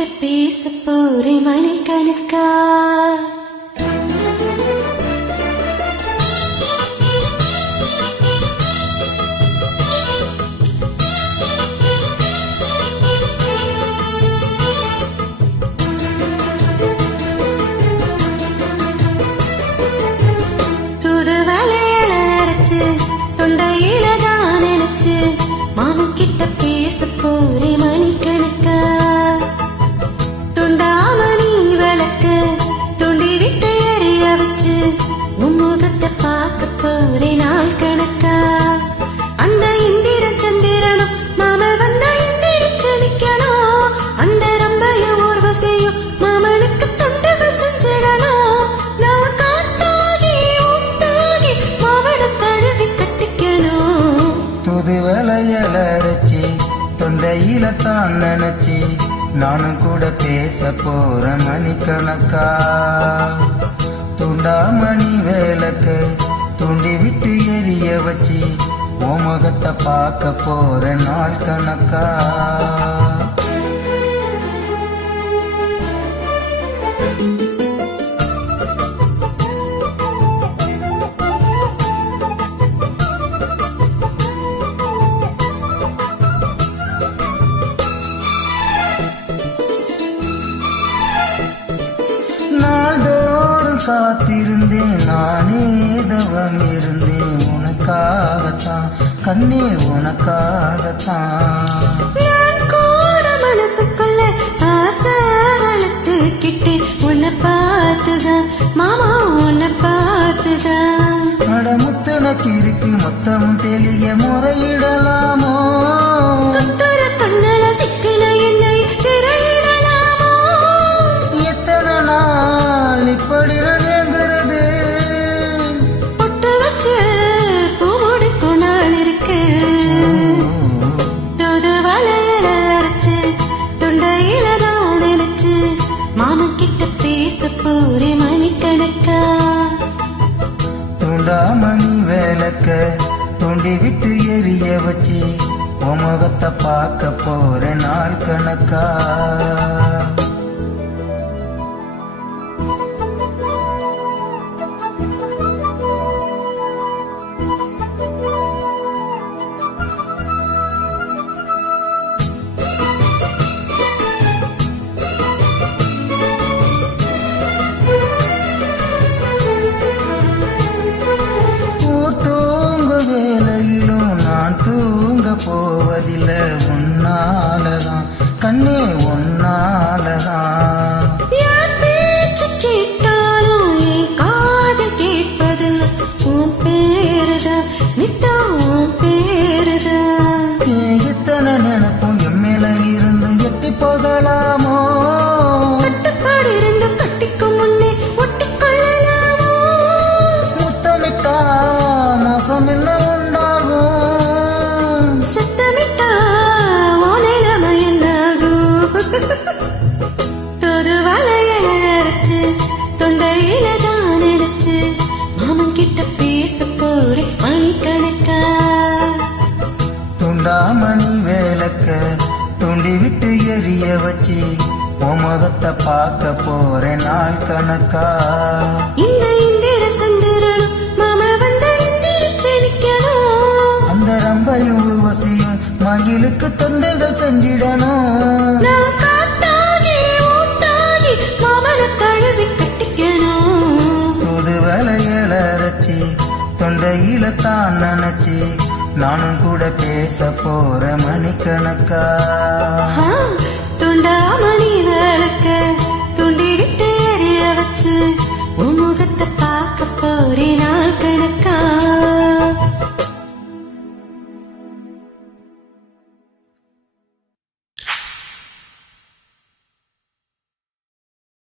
கிட்ட பேச போறேன் மணிக்கணக்கா. தொண்டையில தான் நினைச்சு மாமன் கிட்ட பேச போறே மணிக்கணக்கா. துண்டாமணி விளக்க துண்டி விட்டு எறிய வச்சு முகத்தை பார்க்க போறே நாள் கணக்கா. அந்த இந்திர சந்திரனும் மாம வந்த இந்திரிச்சு நிக்கணும். அந்த ரம்பைய ஊர்வசையும் மாமனுக்கு தொண்டுகள் செஞ்சிடணும். நான் காத்தாகி ஊத்தாகி மாமனை தழுவி கட்டிக்கணும். புது வளையல அரைச்சி தொண்டையில தான் நினைச்சி நானும் கூட பேச போற மணிக்கணக்கா. துண்டாமணி வேலைக்க துண்டி விட்டு எரிய வச்சு உன் முகத்தை பார்க்க போற நாள் கணக்கா. காத்திருந்தேன் நானே தவம் இருந்தேன் உனக்காகத்தான் கண்ணே உனக்காகத்தான். கூட மனசுக்குள்ள ஆசை வளர்த்துக்கிட்டு உன்னை பார்த்துதான் மாமா உன்னை பார்த்துதான். கடமுத்தனக்கு இருக்கு மொத்தம் தெளிய முறையிடலாமோ. சுத்தர கண்ணல சிக்கன என்னை சிறையிடலாமோ. எத்தனை நாள் இப்படி நடங்கிறது. பொட்டு வச்சு பூமுடிக்கு நாள் இருக்கு. துது வலையில அரைச்சு தொண்டையில தான் நினைச்சு மாமன் கிட்ட பேச போறே மணிக்கணக்கா. துண்டாமணி வேலைக்க துண்டி விட்டு எரிய வச்சு உன் முகத்தை பார்க்க போற நாள் கணக்கா. வேலையிலும் நான் தூங்க போவதில்லை உன்னாலதான் கண்ணே உன்னாலதான். யார் பேச்சு கேட்டாலும் என் காதில் கேட்பதில்லை உன் பேருதான் நித்தம் உன் பேருதான். இத்தனை நினைப்பும் என் மேல இருந்து எட்டி போகலாமோ. கட்டுப்பாடு இருந்து கட்டிக்கும் முன்னே ஒட்டிக்கொள்ளலாமோ. முத்தமிட்டா மோசம் என்ன உண்டாகும். சத்தமிட்டா நிலைமை என்னாகும். தொரு வலையை அரைச்சு தொண்டையில தான் அடைச்சு மாமன் கிட்ட பேச போறேன் மணிக்கணக்கா. துண்டாமணி வேலைக்க துண்டி விட்டு எரிய வச்சு உன் முகத்தை பார்க்க போற நாள் கணக்கா. இந்த இந்திர சந்திரனும் மாம வந்த இந்திரிச்சு நிக்கணும். அந்த ரம்பையும் ஊர்வசியும் மயிலுக்கு தொண்டைகள் செஞ்சிடணும். நான் காத்தாகி ஊத்தாகி மாமனை தழுவி கட்டிக்கணும். புது வளையல அரைச்சி தொண்டையில தான் நினைச்சி நானும் கூட பேச போற மணிக்கணக்கா. துண்டாமணி விளக்க துண்டி விட்டு எறிய வச்சு உன் முகத்தை பார்க்க போறே நாள் கணக்கா.